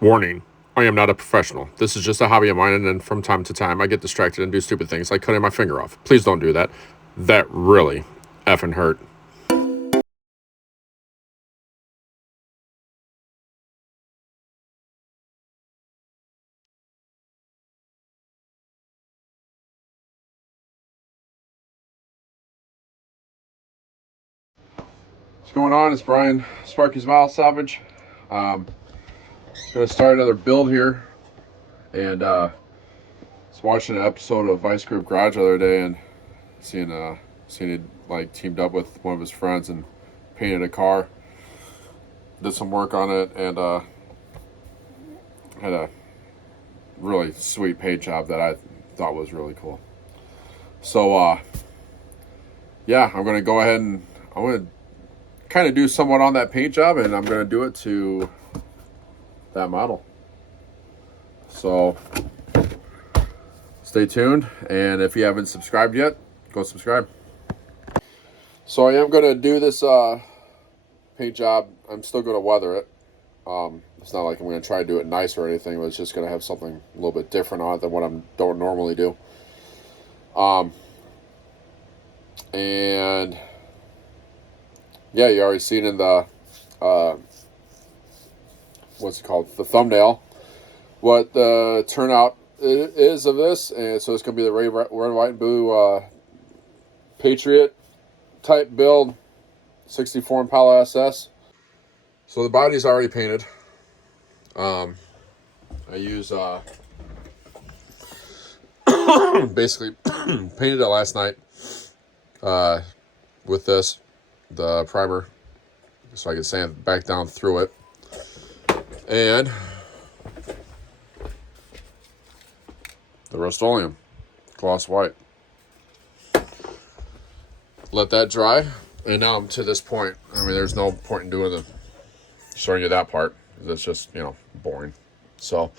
Warning, I am not a professional. This is just a hobby of mine, and then from time to time I get distracted and do stupid things like cutting my finger off. Please don't do that. That really effing hurt. What's going on? It's Brian, Sparky's Salvage. Um, Gonna start another build here, and was watching an episode of Vice Group Garage the other day, and seeing it like teamed up with one of his friends and painted a car, did some work on it, and had a really sweet paint job that I thought was really cool. So yeah, I'm gonna go ahead and I'm gonna kind of do somewhat on that paint job, and I'm gonna do it to that model. So stay tuned, and if you haven't subscribed yet, go subscribe. So I am gonna do this paint job. I'm still gonna weather it. It's not like I'm gonna try to do it nice or anything, but it's just gonna have something a little bit different on it than what I don't normally do. And yeah, you already seen in the what's it called, the thumbnail, what the turnout is of this. And so it's gonna be the red, white, and blue Patriot type build, 64 Impala SS. So the body's already painted. I use basically painted it last night with the primer, so I can sand back down through it. And the Rust-Oleum gloss white. Let that dry, and now I'm to this point. I mean, there's no point in showing you that part. That's just, boring. So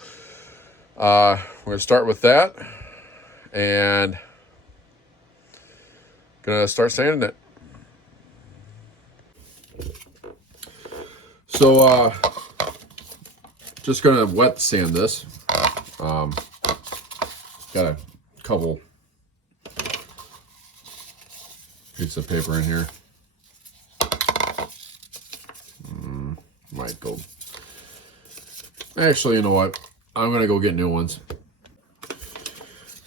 we're gonna start with that, and gonna start sanding it. So just gonna wet sand this. Got a couple pieces of paper in here. Might go. Actually, you know what? I'm gonna go get new ones.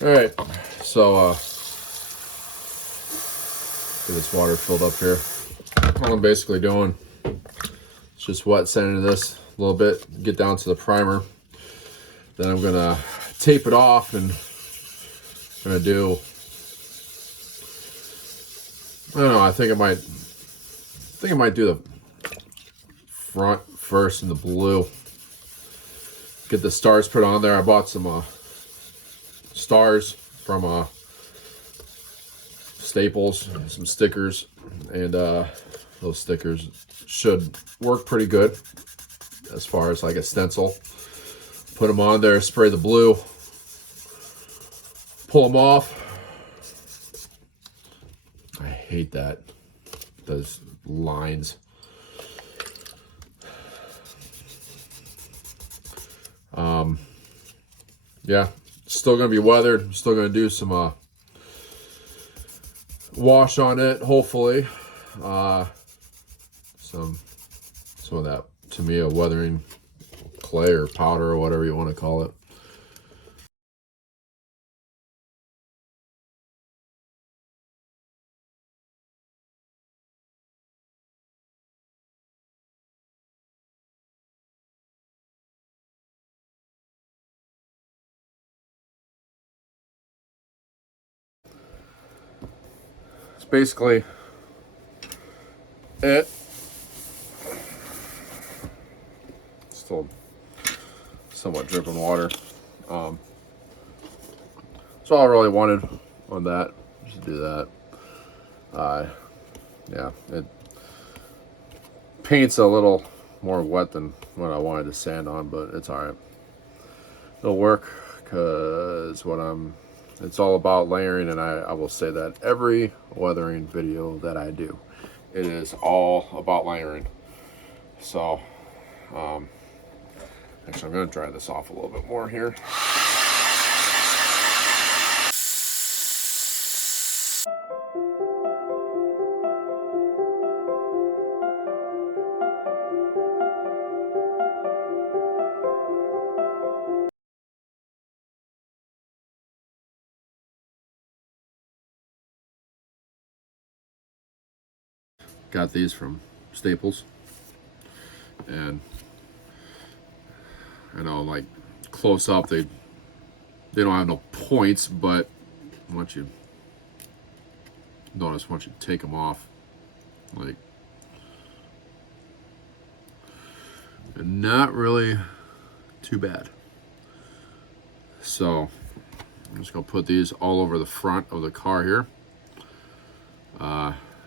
All right. So get this water filled up here. All I'm basically doing is just wet sanding this a little bit, get down to the primer. Then I'm gonna tape it off, and I'm gonna do, I don't know, I think I might do the front first in the blue. Get the stars put on there. I bought some stars from Staples, some stickers, and those stickers should work pretty good as far as like a stencil. Put them on there, spray the blue, pull them off. I hate that, those lines. Yeah, still gonna be weathered. Still gonna do some wash on it, hopefully. Some of that Tamiya weathering clay or powder or whatever you want to call it. It's basically it. Still somewhat dripping water. That's all I really wanted on that. Just do that. Yeah, it paint's a little more wet than what I wanted to sand on, but it's all right. It'll work, because it's all about layering, and I will say that every weathering video that I do, it is all about layering. So Actually, I'm going to dry this off a little bit more here. Got these from Staples, and I know, like, close up they don't have no points, but once you notice, once you take them off, like, not really too bad. So I'm just gonna put these all over the front of the car here,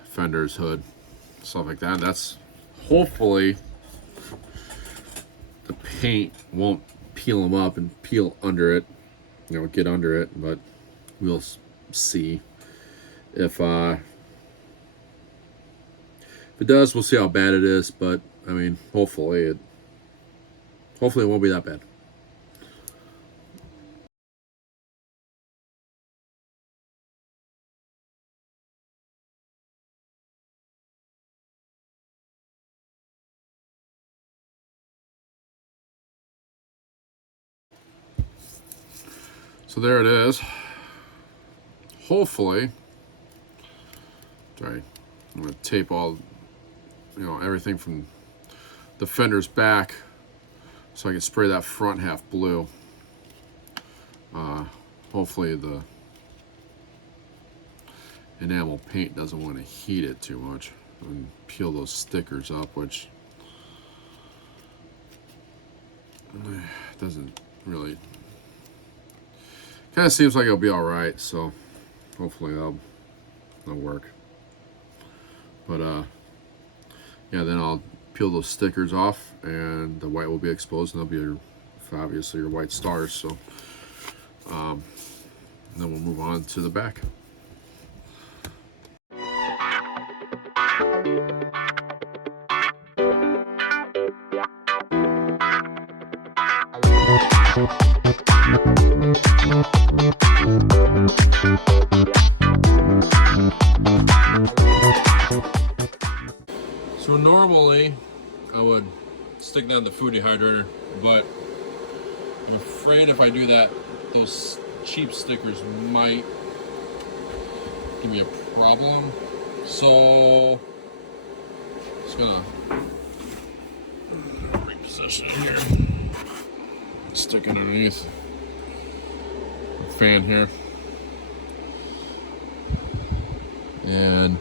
fenders, hood, stuff like that. That's hopefully the paint won't peel them up and peel under it, you know, get under it, but we'll see. If it does, we'll see how bad it is, but I mean, hopefully it won't be that bad. So there it is. Hopefully, sorry, I'm gonna tape all, you know, everything from the fenders back so I can spray that front half blue. Hopefully the enamel paint doesn't want to heat it too much and peel those stickers up, which doesn't really, kind of seems like it'll be all right, so hopefully that'll work. But yeah, then I'll peel those stickers off and the white will be exposed, and they'll be obviously your white stars. So then we'll move on to the back. So normally I would stick that in the food dehydrator, but I'm afraid if I do that, those cheap stickers might give me a problem. So just gonna reposition it here. Stick underneath the fan here. And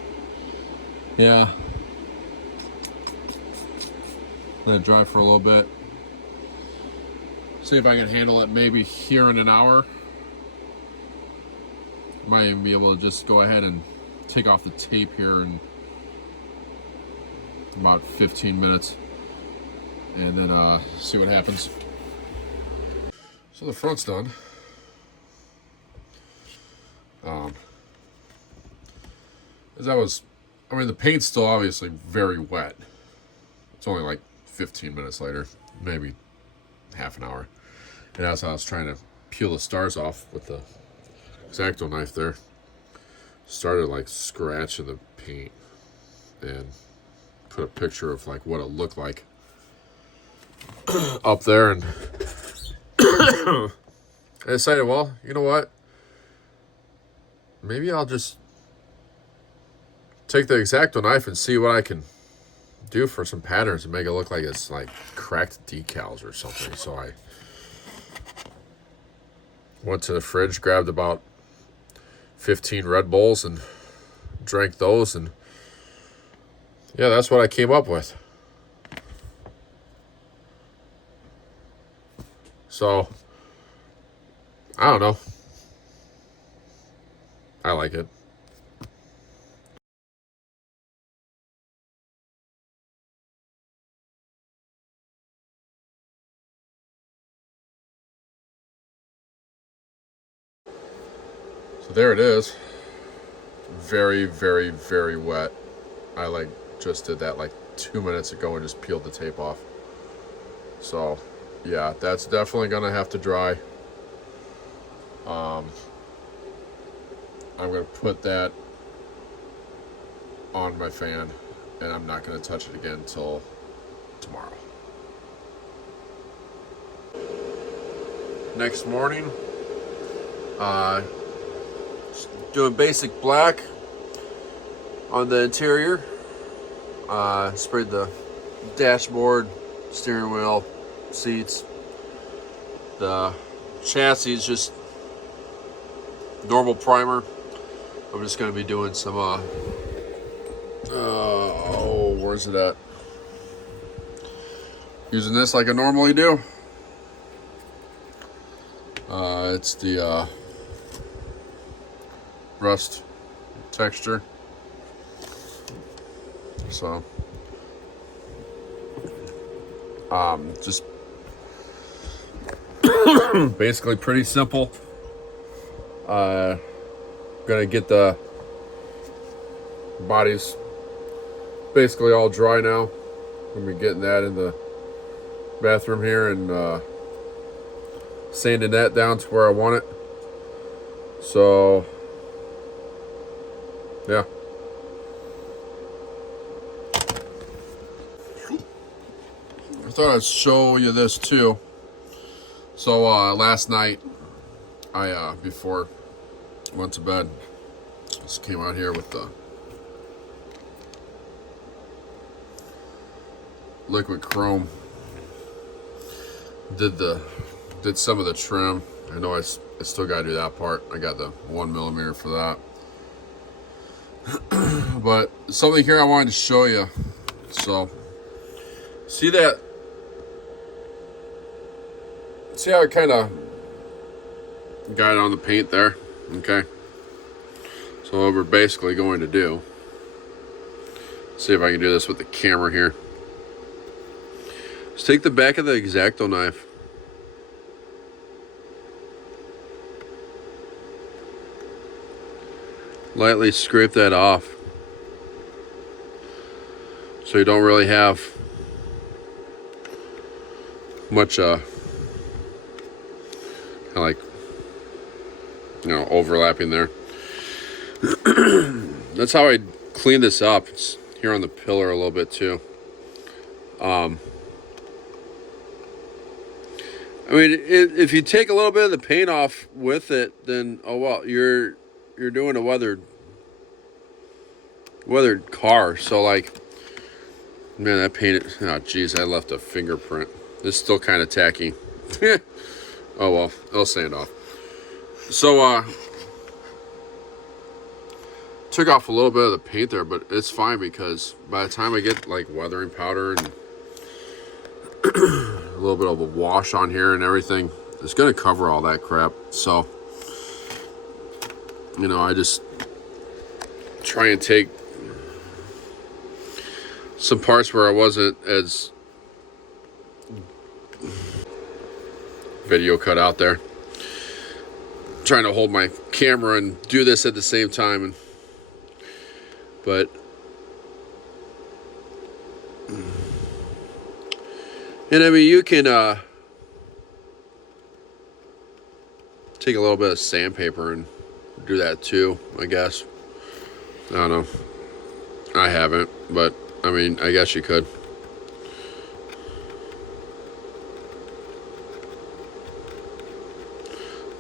yeah, let it dry for a little bit. See if I can handle it maybe here in an hour. Might even be able to just go ahead and take off the tape here in about 15 minutes and then see what happens. So the front's done. I mean, the paint's still obviously very wet. It's only like 15 minutes later, maybe half an hour. And as I was trying to peel the stars off with the X-Acto knife there, started like scratching the paint and put a picture of like what it looked like up there, and I decided, well, you know what? Maybe I'll just take the X-Acto knife and see what I can do for some patterns and make it look like it's like cracked decals or something. So I went to the fridge, grabbed about 15 Red Bulls and drank those, and yeah, that's what I came up with. So I don't know. I like it. So there it is. Very, very, very wet. I like just did that like 2 minutes ago and just peeled the tape off. So yeah, that's definitely gonna have to dry. I'm gonna put that on my fan, and I'm not gonna touch it again until tomorrow. Next morning, doing basic black on the interior. Sprayed the dashboard, steering wheel, seats. The chassis is just normal primer. I'm just going to be doing some, where's it at? Using this like I normally do. It's the rust texture. So, just basically pretty simple. Gonna get the bodies basically all dry now. Gonna be getting that in the bathroom here and sanding that down to where I want it. So, yeah. I thought I'd show you this too. So last night, I before I went to bed, just came out here with the liquid chrome. Did some of the trim. I know I still got to do that part. I got the 1mm for that. But something here I wanted to show you. So, see that? See how it kind of got it on the paint there? Okay. So what we're basically going to do, see if I can do this with the camera here. Just take the back of the X-Acto knife. Lightly scrape that off. So you don't really have much kind of like, you know, overlapping there. That's how I clean this up. It's here on the pillar a little bit too. I mean, if you take a little bit of the paint off with it, then oh well, you're doing a weathered car. So like, man, that painted. Oh geez, I left a fingerprint. This is still kind of tacky. Oh well, I'll sand off. So took off a little bit of the paint there, but it's fine because by the time I get like weathering powder and a little bit of a wash on here and everything, it's gonna cover all that crap. So, you know, I just try and take some parts where I wasn't as video cut out there, trying to hold my camera and do this at the same time, but I mean, you can take a little bit of sandpaper and do that too, I guess. I don't know. I haven't, but I mean, I guess you could.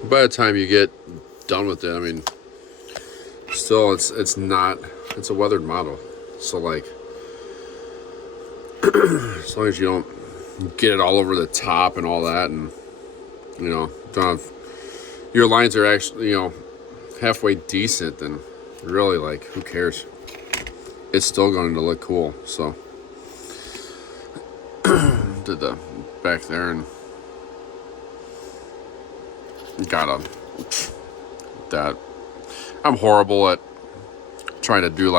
By the time you get done with it, I mean, still it's a weathered model. So like, as long as you don't get it all over the top and all that, and you know, don't have, your lines are actually, you know, halfway decent, then really, like, who cares? It's still going to look cool. So did the back there and got that. I'm horrible at trying to do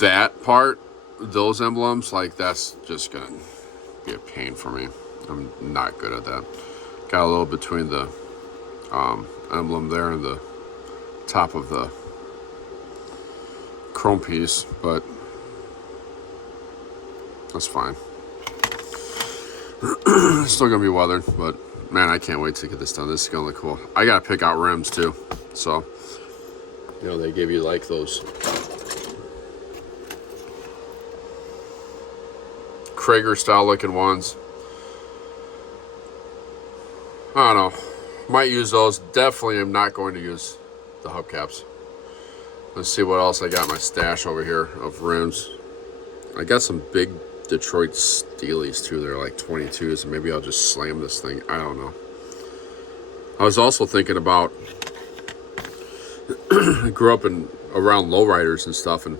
that part, those emblems. Like, that's just gonna be a pain for me. I'm not good at that. Got a little between the emblem there and the top of the chrome piece, but that's fine. Still gonna be weathered, but man, I can't wait to get this done. This is gonna look cool. I gotta pick out rims too. So, you know, they give you like those Krager style looking ones. I don't know. Might use those. Definitely am not going to use the hubcaps. Let's see what else I got in my stash over here of rims. I got some big Detroit Steelies too. They're like 22s, and maybe I'll just slam this thing. I don't know. I was also thinking about, I grew up around lowriders and stuff, and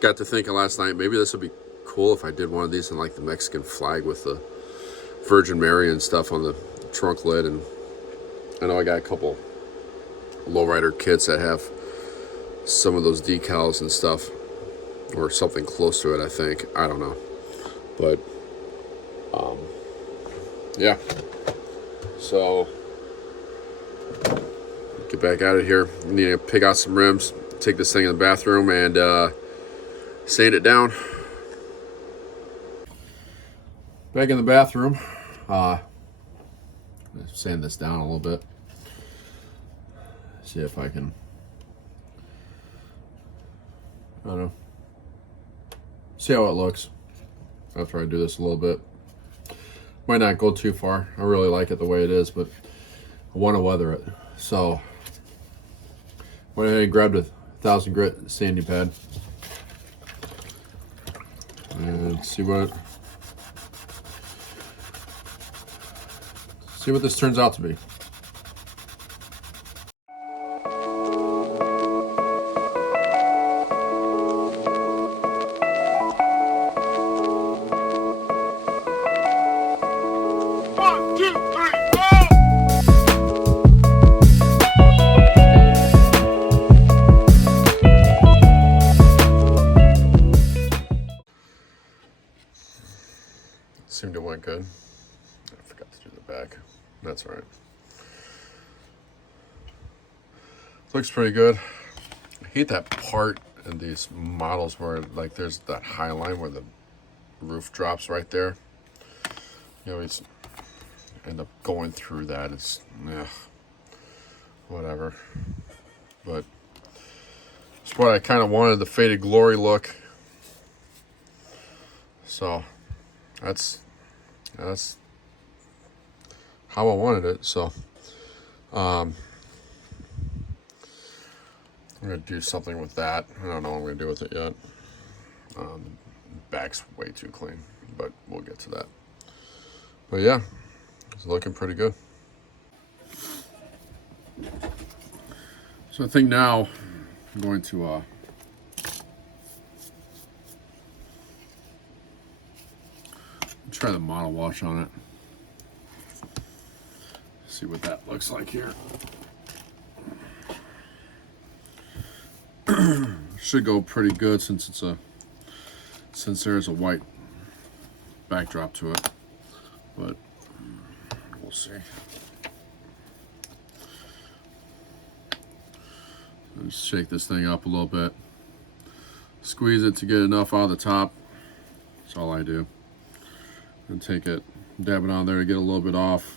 got to thinking last night, maybe this would be cool if I did one of these in like the Mexican flag with the Virgin Mary and stuff on the trunk lid. And I know I got a couple lowrider kits that have some of those decals and stuff, or something close to it, I think. I don't know. But, yeah. So, get back out of here. Need to pick out some rims, take this thing in the bathroom, and sand it down. Back in the bathroom. Sand this down a little bit. See if I can, I don't know, see how it looks after I do this a little bit. Might not go too far. I really like it the way it is, but I want to weather it. So went ahead and grabbed a 1000 grit sanding pad and see what this turns out to be. Seemed to went good. I forgot to do the back. That's all right. Looks pretty good. I hate that part in these models where like there's that high line where the roof drops right there. You always end up going through that. It's whatever. But it's what I kind of wanted, the Faded Glory look. So that's how I wanted it. So I'm gonna do something with that. I don't know what I'm gonna do with it yet. Back's way too clean, but we'll get to that. But yeah, it's looking pretty good. So I think now I'm going to try the model wash on it. See what that looks like here. Should go pretty good since there's a white backdrop to it, but we'll see. Just shake this thing up a little bit, squeeze it to get enough out of the top. That's all I do. And take it, dab it on there to get a little bit off.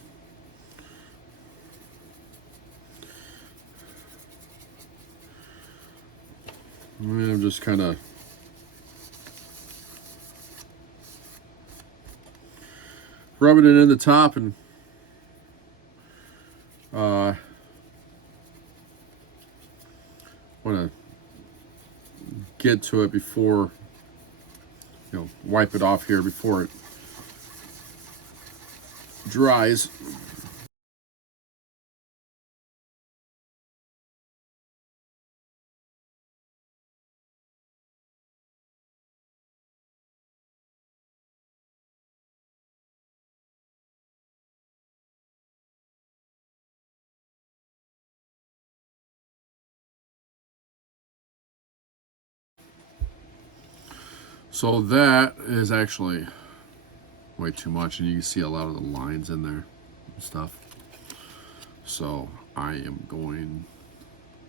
And I'm just kind of rubbing it in the top, and want to get to it before, wipe it off here before it dries. So that is actually way too much, and you can see a lot of the lines in there and stuff. So I am going,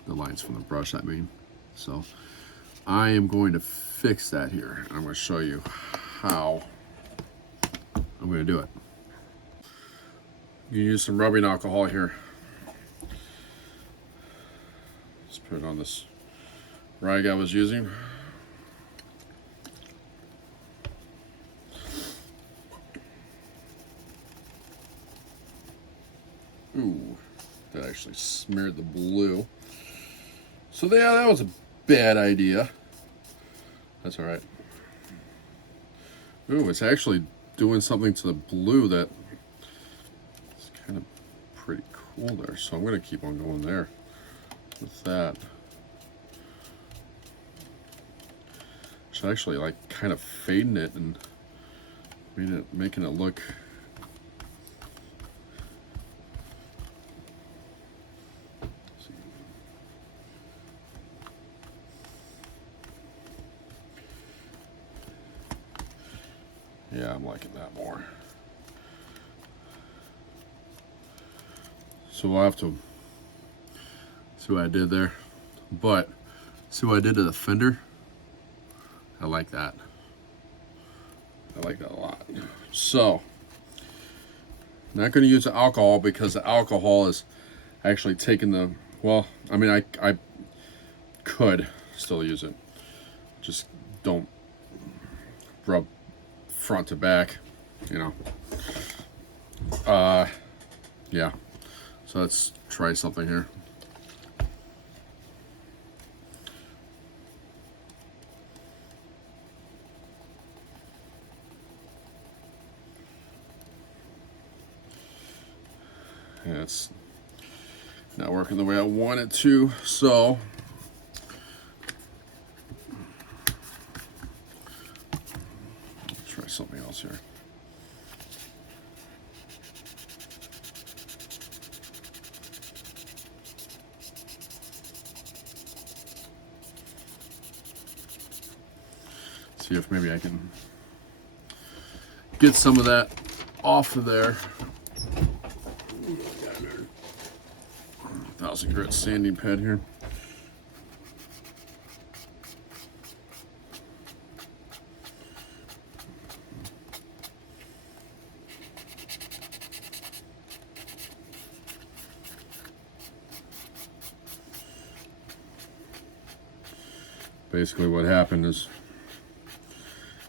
the lines from the brush, I mean. So I am going to fix that here. I'm going to show you how. I'm going to do it. You use some rubbing alcohol here. Let's put it on this rag I was using. Ooh, that actually smeared the blue. So yeah, that was a bad idea. That's all right. Ooh, it's actually doing something to the blue that is kind of pretty cool there. So I'm going to keep on going there with that. It's actually like kind of fading it and making it look yeah, I'm liking that more. So we'll have to see what I did there. But see what I did to the fender? I like that. I like that a lot. So, not going to use the alcohol because the alcohol is actually taking the, well, I mean, I could still use it. Just don't rub front to back, you know. Yeah. So let's try something here. Yeah, it's not working the way I want it to, so let's try something else here. See if maybe I can get some of that off of there. 1000 grit sanding pad here. Basically what happened is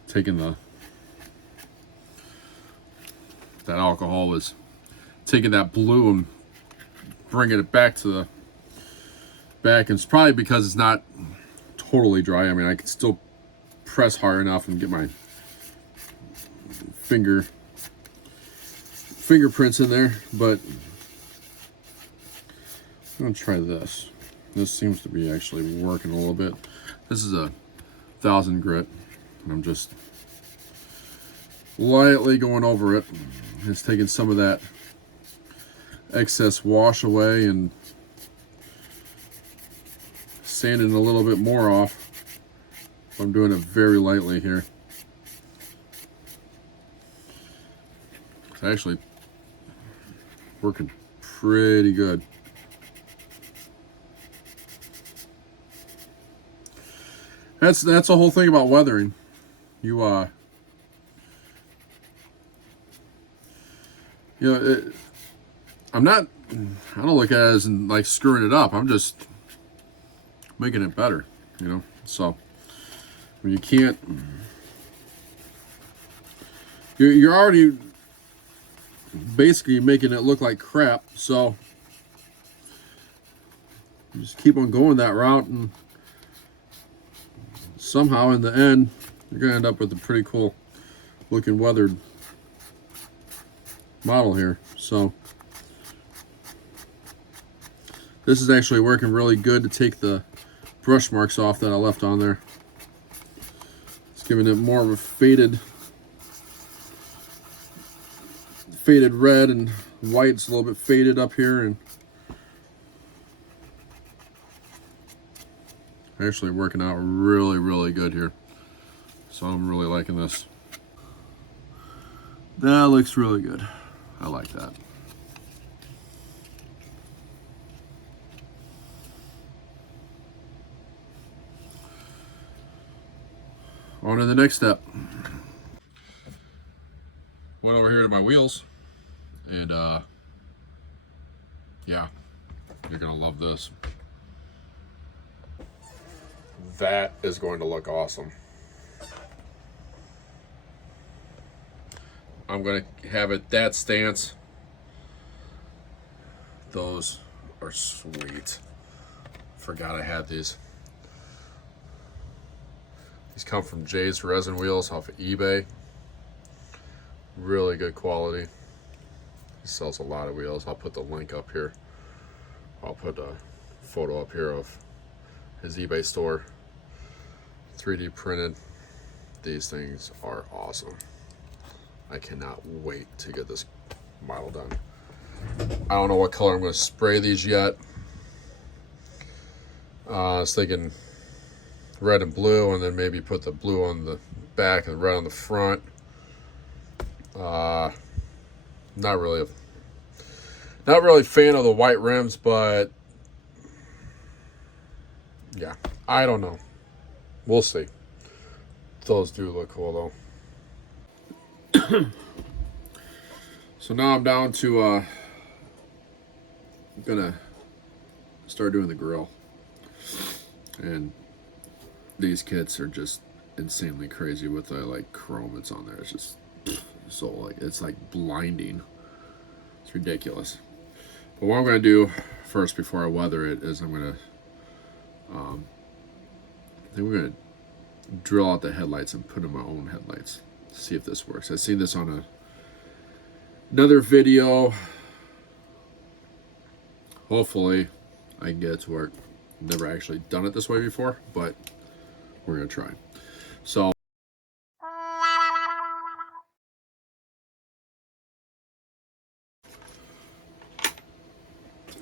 taking that alcohol was taking that blue and bringing it back to the back, and it's probably because it's not totally dry. I mean, I can still press hard enough and get my fingerprints in there, but I'm gonna try this. This seems to be actually working a little bit. This is a 1000 grit, and I'm just lightly going over it. It's taking some of that excess wash away and sanding a little bit more off. I'm doing it very lightly here. It's actually working pretty good. That's the whole thing about weathering. I don't look at it as in like screwing it up. I'm just making it better, you know. So when you can't, you're already basically making it look like crap. So you just keep on going that route, and somehow in the end, you're gonna end up with a pretty cool looking weathered model here. So this is actually working really good to take the brush marks off that I left on there. It's giving it more of a faded red, and white's a little bit faded up here, and actually working out really, really good here. So I'm really liking this. That looks really good. I like that. On to the next step. went over here to my wheels, and yeah, you're gonna love this. That is going to look awesome. I'm gonna have it that stance. Those are sweet. Forgot I had these. These come from Jay's Resin Wheels off of eBay. Really good quality. He sells a lot of wheels. I'll put the link up here. I'll put a photo up here of his eBay store. 3D printed. These things are awesome. I cannot wait to get this model done. I don't know what color I'm going to spray these yet. I was thinking red and blue, and then maybe put the blue on the back and red on the front. Not really a fan of the white rims, but yeah, I don't know. We'll see. Those do look cool though. So now I'm down to I'm gonna start doing the grill, and these kits are just insanely crazy with the like chrome that's on there. It's just so like it's like blinding. It's ridiculous. But what I'm gonna do first before I weather it is I'm gonna I think we're gonna drill out the headlights and put in my own headlights. See if this works. I've seen this on another video. Hopefully I can get it to work. Never actually done it this way before, but we're gonna try. So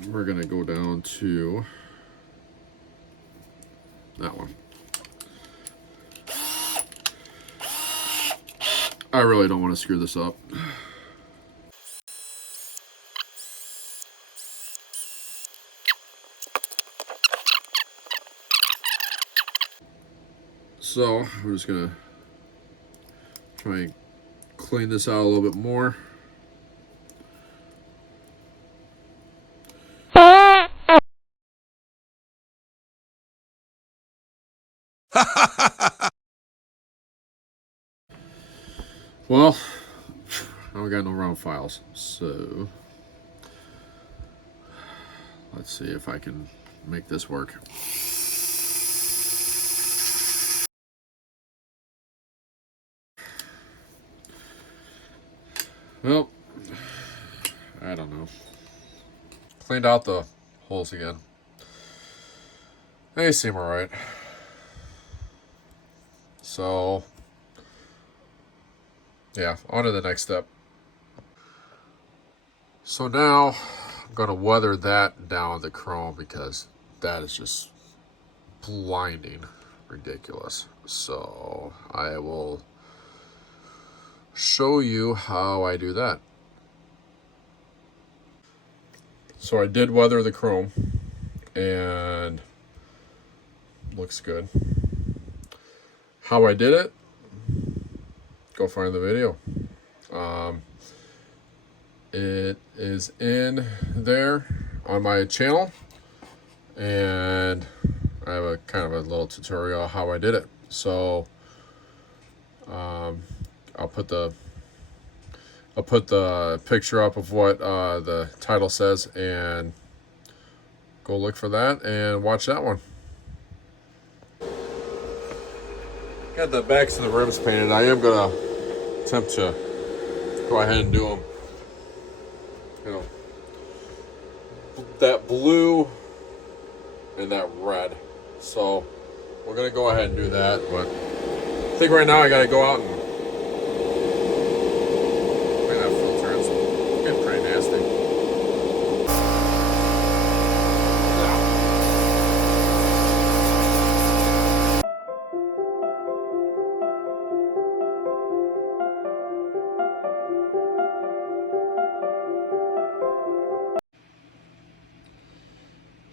we're gonna go down to that one. I really don't want to screw this up. So we're just gonna try and clean this out a little bit more. Well, I don't got no round files, so let's see if I can make this work. Well, I don't know. Cleaned out the holes again. They seem alright. So, yeah, on to the next step. So now, I'm going to weather that down with the chrome because that is just blinding ridiculous. So, I will show you how I do that. So I did weather the chrome and looks good. How I did it, go find the video. It is in there on my channel, and I have a kind of a little tutorial how I did it. So I'll put the picture up of what the title says, and go look for that and watch that one. Got the backs of the rims painted. I am gonna attempt to go ahead and do them. You know, that blue and that red. So we're gonna go ahead and do that. But I think right now I gotta go out and clean that filter. It's getting pretty nasty.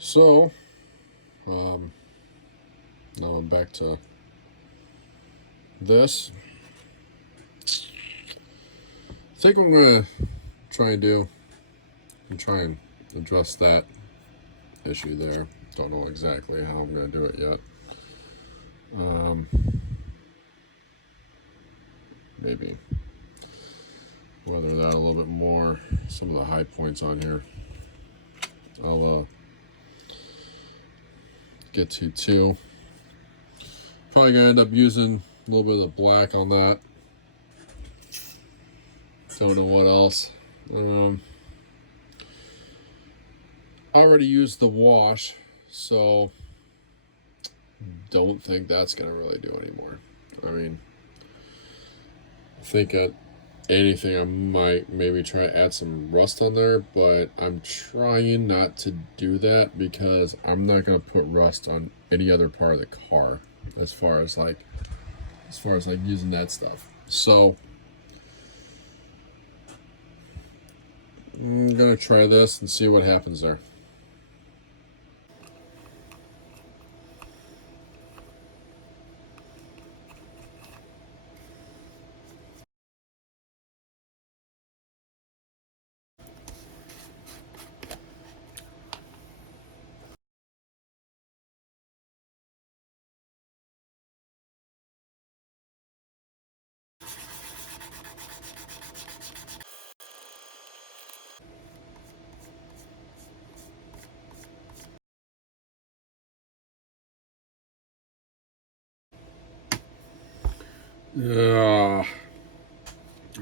So, now I'm back to this. think what I'm going to try and address that issue there. Don't know exactly how I'm going to do it yet. Maybe weather that a little bit more. Some of the high points on here I'll get to too. Probably gonna end up using a little bit of the black on that. Don't know what else. I already used the wash, so don't think that's gonna really do anymore. I mean, I think at anything I might maybe try to add some rust on there, but I'm trying not to do that because I'm not gonna put rust on any other part of the car as far as like using that stuff. So I'm gonna try this and see what happens there.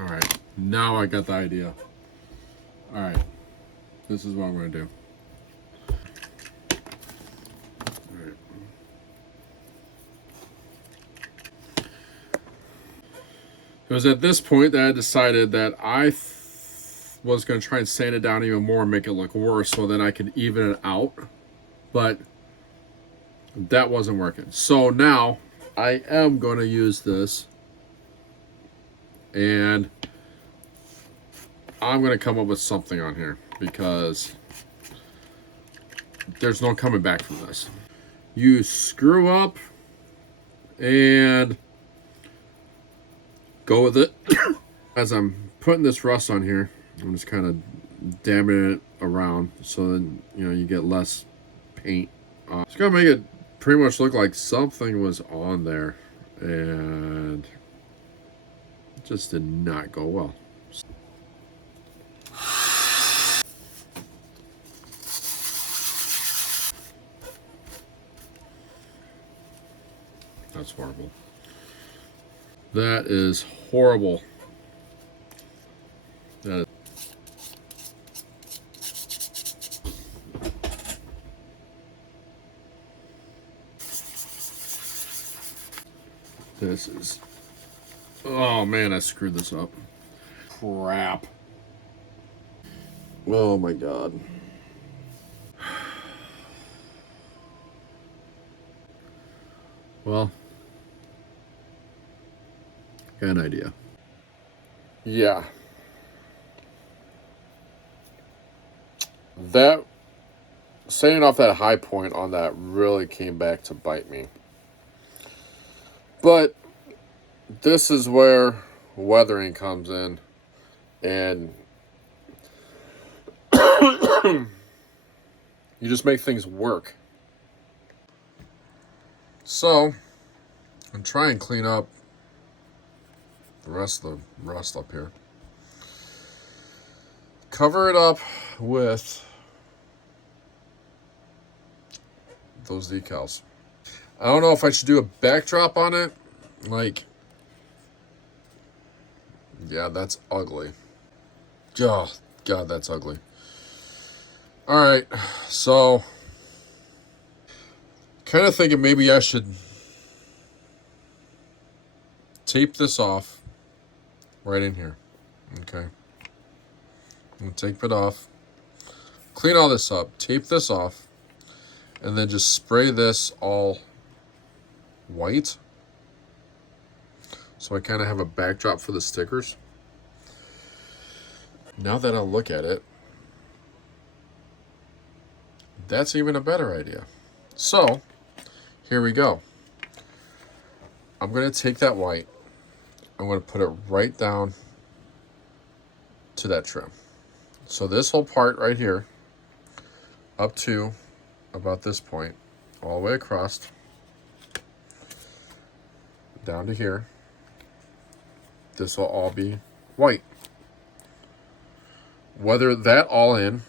All right, now I got the idea. All right, this is what I'm gonna do. All right. It was at this point that I decided that I was going to try and sand it down even more and make it look worse so then I could even it out. But that wasn't working. So now I am going to use this and I'm going to come up with something on here because there's no coming back from this. You screw up and go with it. As I'm putting this rust on here, I'm just kind of dabbing it around so then you get less paint. It's gonna make it pretty much look like something was on there, and it just did not go well. That's horrible. That is horrible. That is. This is. Oh man, I screwed this up. Crap. Oh my god. Well, got an idea. Yeah. That setting off that high point on that really came back to bite me. But this is where weathering comes in, and you just make things work. So I'm trying to clean up the rest of the rust up here. Cover it up with those decals. I don't know if I should do a backdrop on it. Like, yeah, that's ugly. Oh, God, that's ugly. All right, so kind of thinking maybe I should tape this off right in here. Okay. I'm gonna tape it off. Clean all this up. Tape this off. And then just spray this all white. So I kind of have a backdrop for the stickers. Now that I look at it, that's even a better idea. So, here we go. I'm going to take that white. I'm going to put it right down to that trim. So this whole part right here, up to about this point, all the way across, down to here, this will all be white. Whether that all in,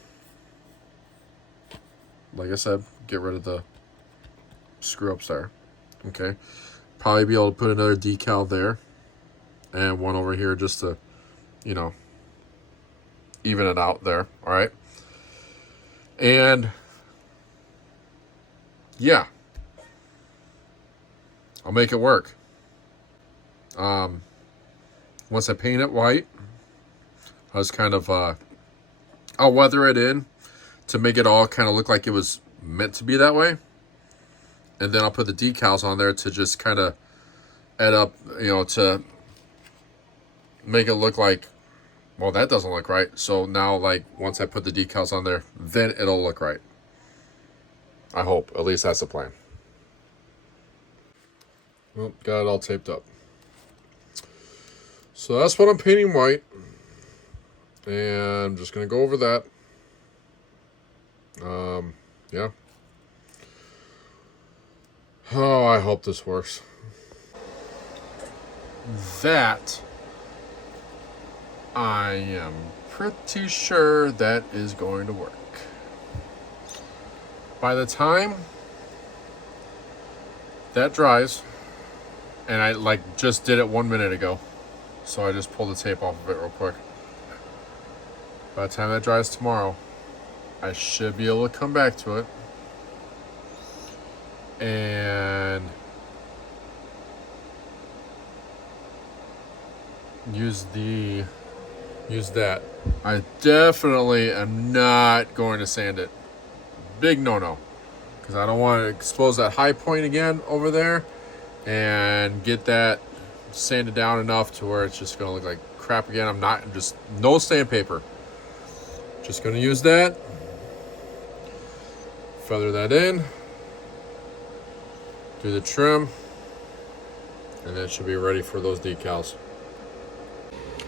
like I said, get rid of the screw ups there. Okay. Probably be able to put another decal there and one over here just to, you know, even it out there. All right. And yeah, I'll make it work. Once I paint it white, I was kind of, I'll weather it in to make it all kind of look like it was meant to be that way. And then I'll put the decals on there to just kind of add up, you know, to make it look like, well, that doesn't look right. So now, like, once I put the decals on there, then it'll look right. I hope. At least that's the plan. Well, got it all taped up. So that's what I'm painting white. And I'm just going to go over that. Yeah. Oh, I hope this works. That, I am pretty sure that is going to work. By the time that dries, and I like just did it 1 minute ago, so I just pulled the tape off of it real quick. By the time that dries tomorrow, I should be able to come back to it and use that. I definitely am not going to sand it. Big no-no, because I don't want to expose that high point again over there and get that sanded down enough to where it's just going to look like crap again. I'm not, just no sandpaper. Just going to use that, feather that in, do the trim, and then it should be ready for those decals.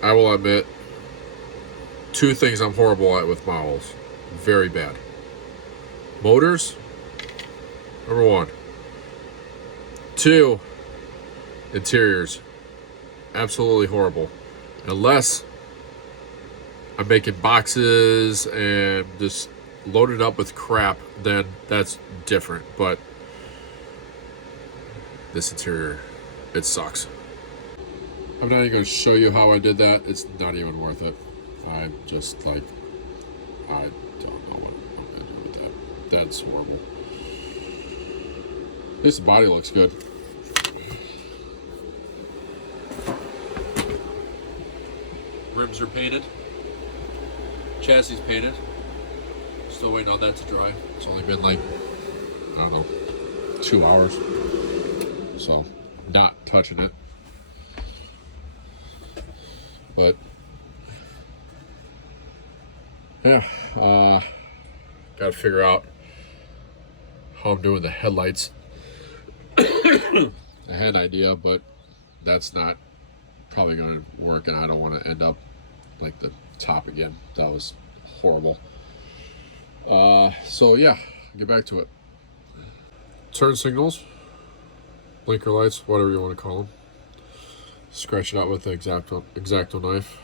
I will admit, 2 things I'm horrible at with models. Very bad. Motors, number 1. 2, interiors. Absolutely horrible. Unless I'm making boxes and just loaded up with crap, then that's different. But this interior, it sucks. I'm not even going to show you how I did that. It's not even worth it. I'm just like, I don't know what I'm going to do with that. That's horrible. This body looks good. Rims are painted. Chassis painted. Still waiting on that to dry. It's only been like, I don't know, 2 hours. So, not touching it. But yeah, gotta figure out how I'm doing the headlights. I had an idea, but that's not probably going to work, and I don't want to end up like the top again. That was horrible. So yeah, get back to it. Turn signals, blinker lights, whatever you want to call them. Scratch it out with the X-Acto knife.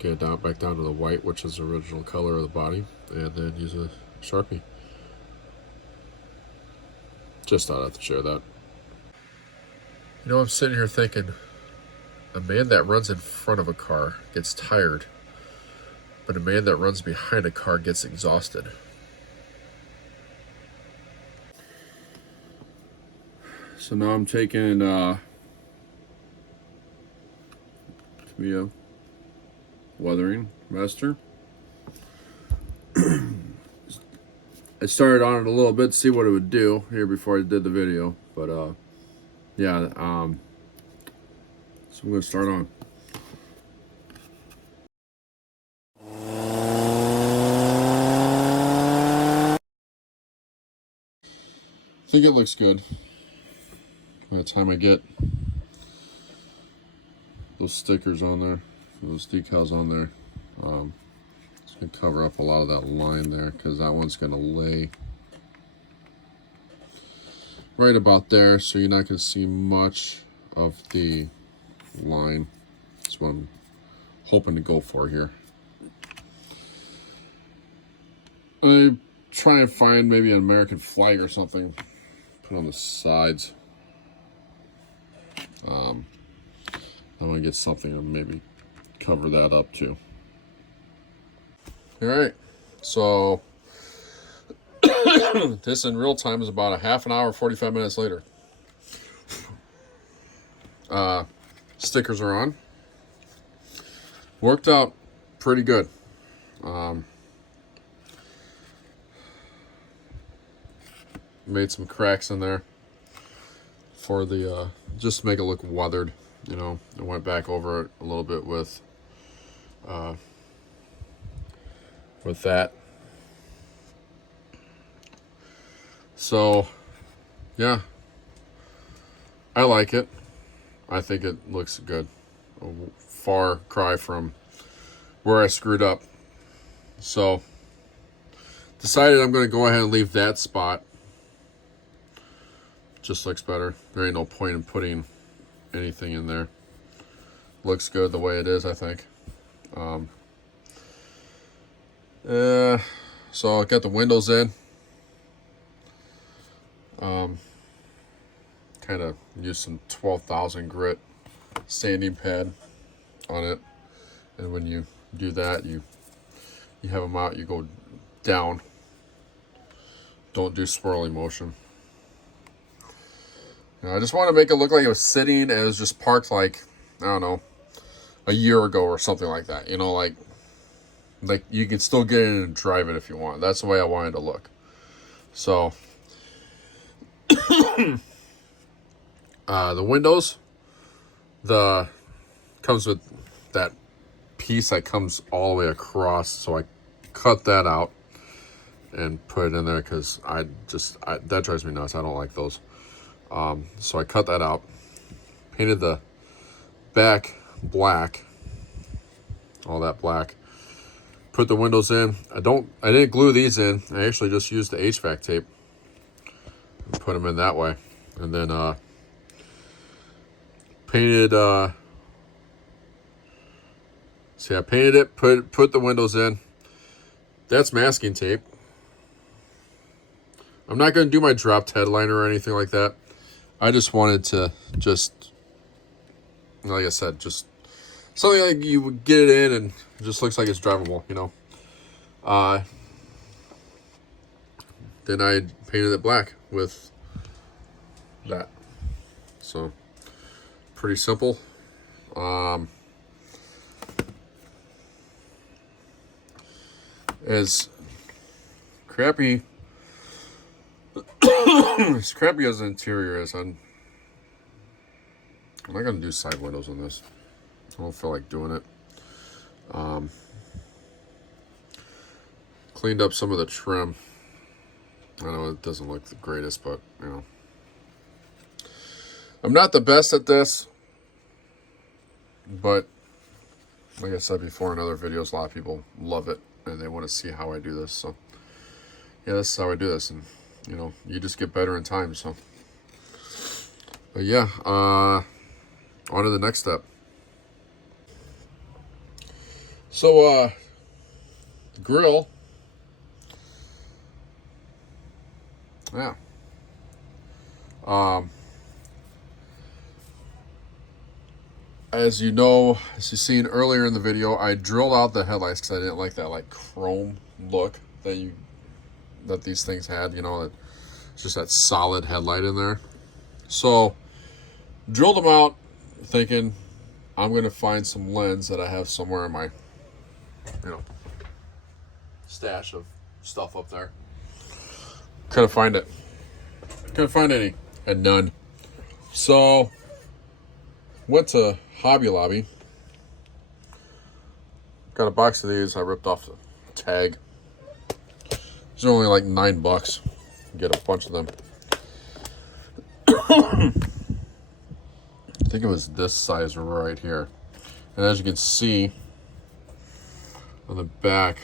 Get it down, back down to the white, which is the original color of the body, and then use a Sharpie. Just thought I'd share that. You know, I'm sitting here thinking, a man that runs in front of a car gets tired, but a man that runs behind a car gets exhausted. So now I'm taking weathering master. I started on it a little bit to see what it would do here before I did the video, but yeah, so I'm going to start on. I think it looks good. By the time I get those stickers on there, those decals on there, It's going to cover up a lot of that line there because that one's going to lay right about there, so you're not going to see much of the line. That's what I'm hoping to go for here. I try and find maybe an American flag or something, put on the sides. I'm going to get something to maybe cover that up too. All right, so this in real time is about a half an hour, 45 minutes later. Stickers are on. Worked out pretty good. Made some cracks in there for the just to make it look weathered, you know. I went back over it a little bit with that. So yeah, I like it. I think it looks good. A far cry from where I screwed up. So decided I'm going to go ahead and leave that spot. Just looks better. There ain't no point in putting anything in there. Looks good the way it is, I think. So I got the windows in. Kind of used some 12,000 grit sanding pad on it, and when you do that, you have them out, you go down. Don't do swirling motion. I just want to make it look like it was sitting and it was just parked like, I don't know, a year ago or something like that. You know, like you can still get in and drive it if you want. That's the way I wanted to look. So the windows, comes with that piece that comes all the way across. So I cut that out and put it in there because that drives me nuts. I don't like those. So I cut that out, painted the back black, all that black, put the windows in. I didn't glue these in. I actually just used the HVAC tape and put them in that way. And then, painted, I painted it, put the windows in. That's masking tape. I'm not going to do my dropped headliner or anything like that. I just wanted to like I said, just something like you would get it in and it just looks like it's drivable, you know. Then I painted it black with that. So pretty simple. As crappy as crappy as the interior is, I'm not going to do side windows on this. I don't feel like doing it. Cleaned up some of the trim. I know it doesn't look the greatest, but, you know. I'm not the best at this, but like I said before in other videos, a lot of people love it, and they want to see how I do this. So, yeah, this is how I do this, and, you know, you just get better in time, so. But, yeah, on to the next step. So, the grill. Yeah. As you know, as you've seen earlier in the video, I drilled out the headlights because I didn't like that like chrome look that these things had. You know, it's just that solid headlight in there. So, drilled them out, thinking I'm gonna find some lens that I have somewhere in my, you know, stash of stuff up there. Couldn't find it. Couldn't find any. Had none. So, went to Hobby Lobby. Got a box of these. I ripped off the tag. These are only like $9. Get a bunch of them. I think it was this size right here. And as you can see on the back,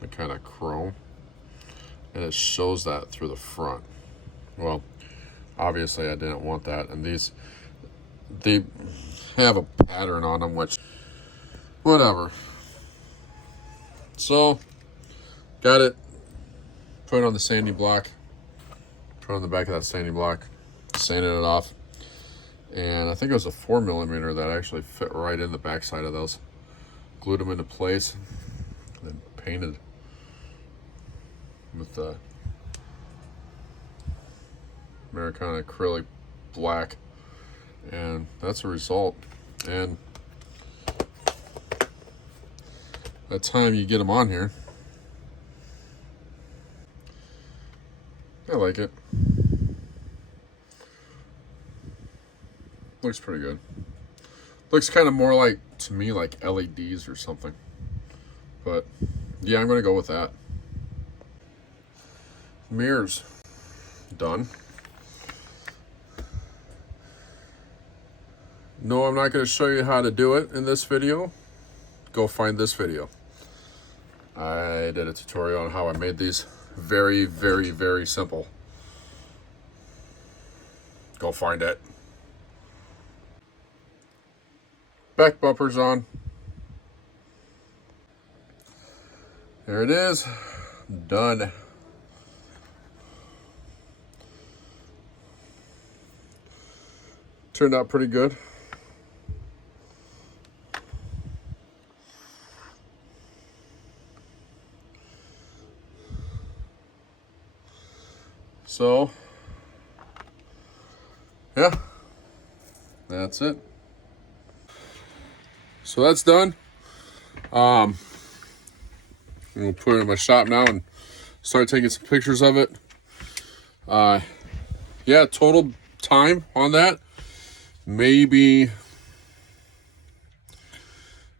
the kind of chrome, and it shows that through the front. Well, obviously I didn't want that, and these, they have a pattern on them, which, whatever. So, got it, put it on the sanding block, put it on the back of that sanding block, sanded it off, and I think it was a 4mm that actually fit right in the backside of those. Glued them into place, and then painted with the Americana acrylic black, and that's a result. And by the time you get them on here, I like it. Looks pretty good. Looks kind of more like, to me, like LEDs or something. But yeah, I'm gonna go with that. Mirrors done. No, I'm not going to show you how to do it in this video. Go find this video. I did a tutorial on how I made these. Very, very, very simple. Go find it. Back bumpers on. There it is. Done. Turned out pretty good. So, yeah, that's it. So that's done. I'm gonna put it in my shop now and start taking some pictures of it. Yeah, total time on that, maybe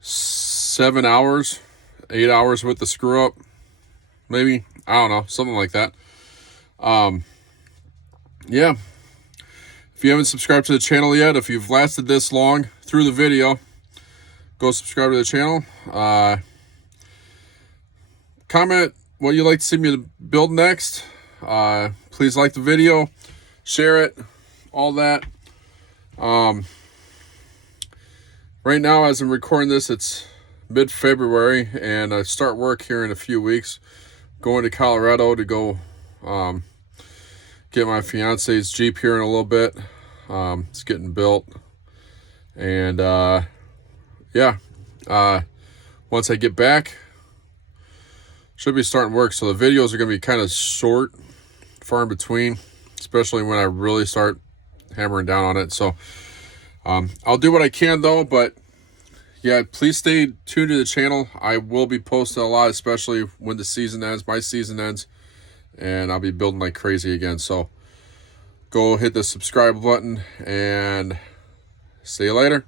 7 hours, 8 hours with the screw up, maybe, I don't know, something like that. Yeah, if you haven't subscribed to the channel yet, if you've lasted this long through the video, go subscribe to the channel. Comment what you'd like to see me build next. Please like the video, share it, all that. Right now, as I'm recording this, it's mid-February, and I start work here in a few weeks. Going to Colorado to go get my fiance's Jeep here in a little bit. It's getting built, and yeah, once I get back, should be starting work. So the videos are going to be kind of short, far in between, especially when I really start hammering down on it. So I'll do what I can though, but yeah, please stay tuned to the channel. I will be posting a lot, especially when the season ends, my season ends, and I'll be building like crazy again. So go hit the subscribe button, and see you later.